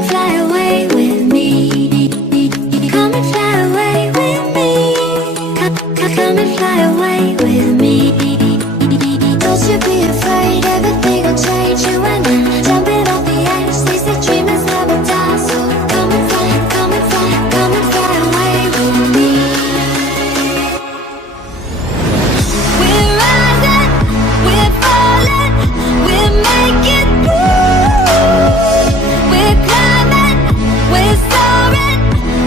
and fly away with me. Come and fly away with me. Come and fly away with me. Don't you be afraid, everything will change. You and I, jumping off the edge. They say dreamers never die, so come and fly, come and fly, come and fly away with me. We're rising, we're falling, we're making moves. We're climbing, we're soaring,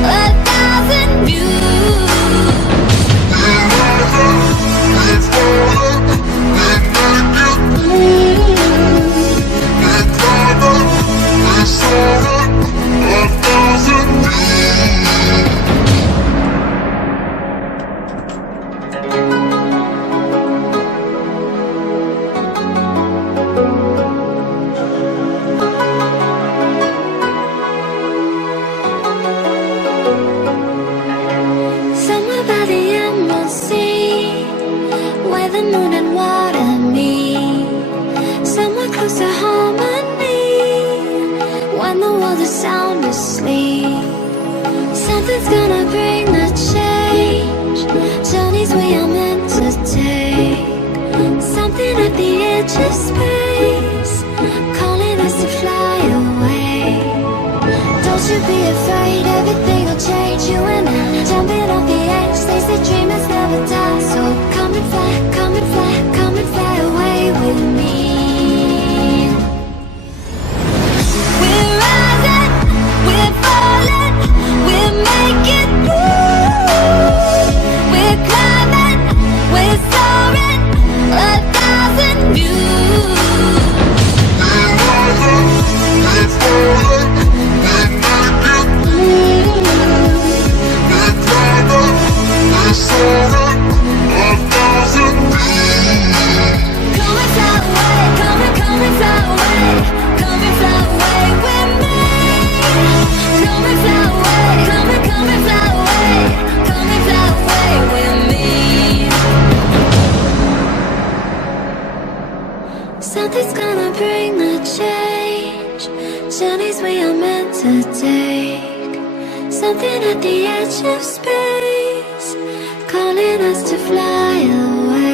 1,000 views. Somewhere by the emerald sea, where the moon and water meet. Somewhere close to harmony, when the world is sound asleep. Something's gonna bring the change, journeys we are meant to take. Something at the edge of space, calling us to fly away. Don't you be afraid, everything will change. You and I, jumping off the edge. They say dreamers never die, so come and fly, come and fly, come and fly away with me. We're rising, we're falling, we're making moves. We're climbing, we're soaring, 1,000 views. Something's gonna bring the change, journeys we are meant to take. Something at the edge of space, calling us to fly away.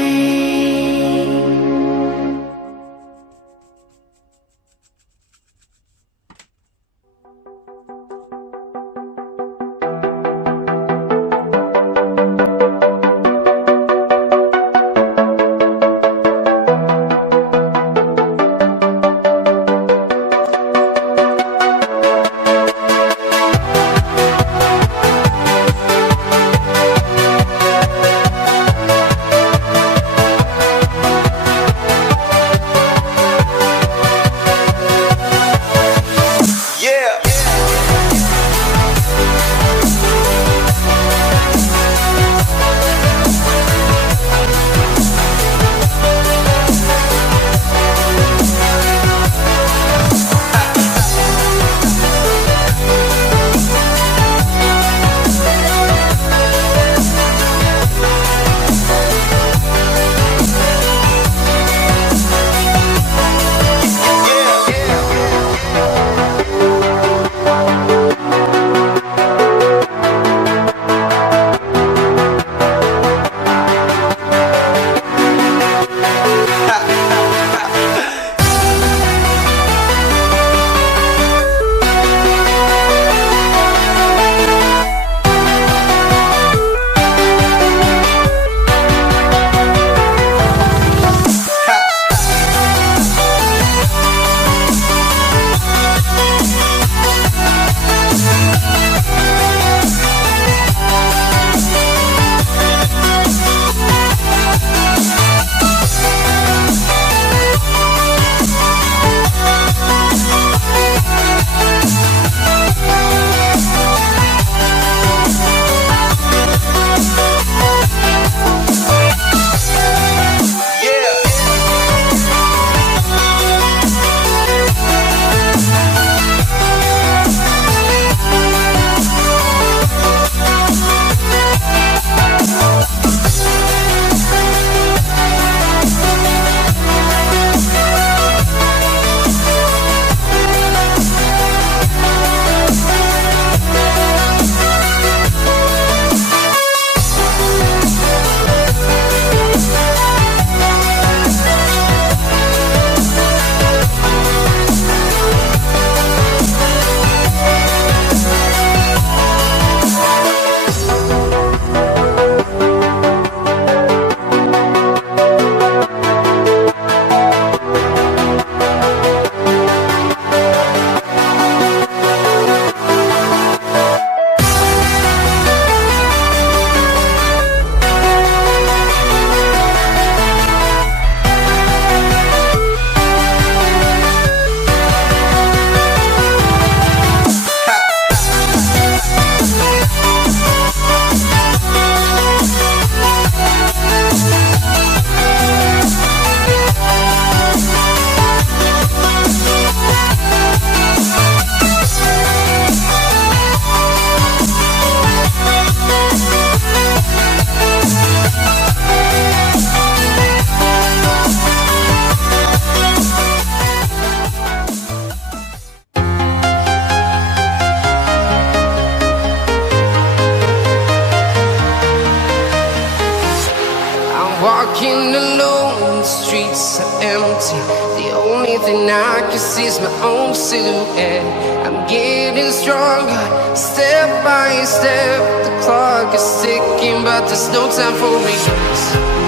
streets are empty. The only thing I can see is my own silhouette. I'm getting stronger, step by step. The clock is ticking, but there's no time for me.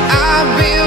I've been